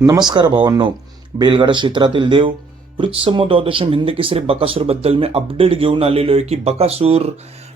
नमस्कार भावांनो, बेलगाडा क्षेत्रातील देव प्रीतसम द्वादशम हिंद केसरी बकासूर बद्दल मी अपडेट घेऊन आलेलो आहे की बकासूर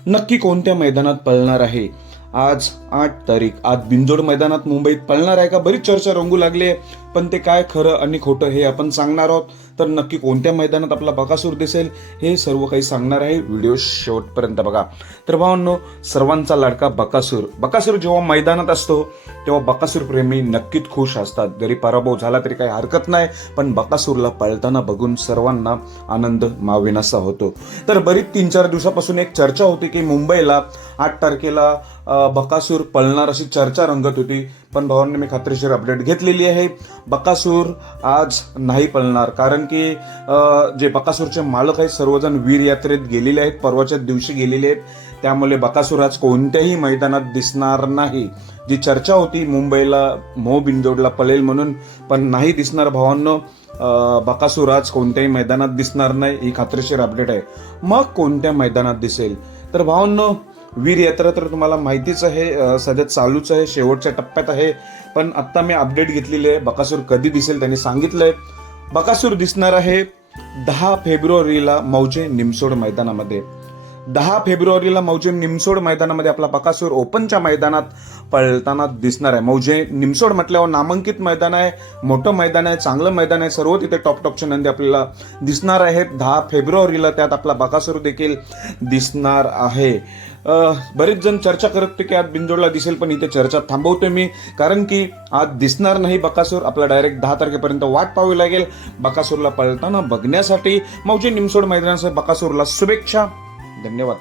नक्की कोणत्या मैदानात पळणार आहे. आज 8 तारीख, आज बिंजोड मैदानात मुंबईत पळणार आहे का, बरीच चर्चा रंगू लागली आहे. पण ते काय खरं आणि खोटं हे आपण सांगणार आहोत. तर नक्की कोणत्या मैदानात आपला बकासूर दिसेल हे सर्व काही सांगणार आहे. व्हिडिओ शेवटपर्यंत बघा. तर भावांनो, सर्वांचा लाडका बकासूर जेव्हा मैदानात असतो तेव्हा बकासूर प्रेमी नक्कीच खुश असतात. जरी पराभव झाला तरी काही हरकत नाही, पण बकासूरला पळताना बघून सर्वांना आनंद मावेनासा होतो. तर बरीच 3-4 दिवसापासून एक चर्चा होती की मुंबईला 8 तारखेला बकासूर पळणार अशी चर्चा रंगत होती. पण भावांनी मी खात्रीशीर अपडेट घेतलेली आहे, बकासूर आज नाही पळणार. कारण की जे बकासूरचे मालक आहेत सर्वजण वीर यात्रेत गेलेले आहेत, परवाच्या दिवशी गेलेले आहेत. त्यामुळे बकासूर आज कोणत्याही मैदानात दिसणार नाही. जी चर्चा होती मुंबईला बिंजोडला पळेल म्हणून, पण नाही दिसणार भावांनो. बकासूर आज कोणत्याही मैदानात दिसणार नाही, ही खात्रीशीर अपडेट आहे. मग कोणत्या मैदानात दिसेल? तर भावांनो, वीर यात्रा तर तुम्हाला माहितीच आहे, सध्या चालूच आहे, शेवटच्या टप्प्यात आहे. पण आता मी अपडेट घेतलेली आहे, बकासूर कधी दिसेल त्यांनी सांगितलंय. बकासूर दिसणार आहे 10 फेब्रुवारीला मौजे निमसोड मैदानामध्ये. 10 फेब्रुवारीला मौजे निमसोड मैदानामध्ये आपला बकासूर ओपनच्या मैदानात पळताना दिसणार आहे. मौजे निमसोड म्हटल्यावर नामांकित मैदान आहे, मोठं मैदान आहे, चांगलं मैदान आहे. सर्व तिथे टॉपचे नंदी आपल्याला दिसणार आहेत 10 फेब्रुवारीला. त्यात आपला बकासूर देखील दिसणार आहे. बरेच जण चर्चा करत होते की आज बिंजोडला दिसेल, पण इथे चर्चा थांबवतोय मी. कारण की आज दिसणार नाही बकासूर. आपला डायरेक्ट 10 तारखेपर्यंत वाट पाहावी लागेल बकासूरला पळताना बघण्यासाठी. मौजे निमसोड मैदानासह बकासूरला शुभेच्छा. धन्यवाद.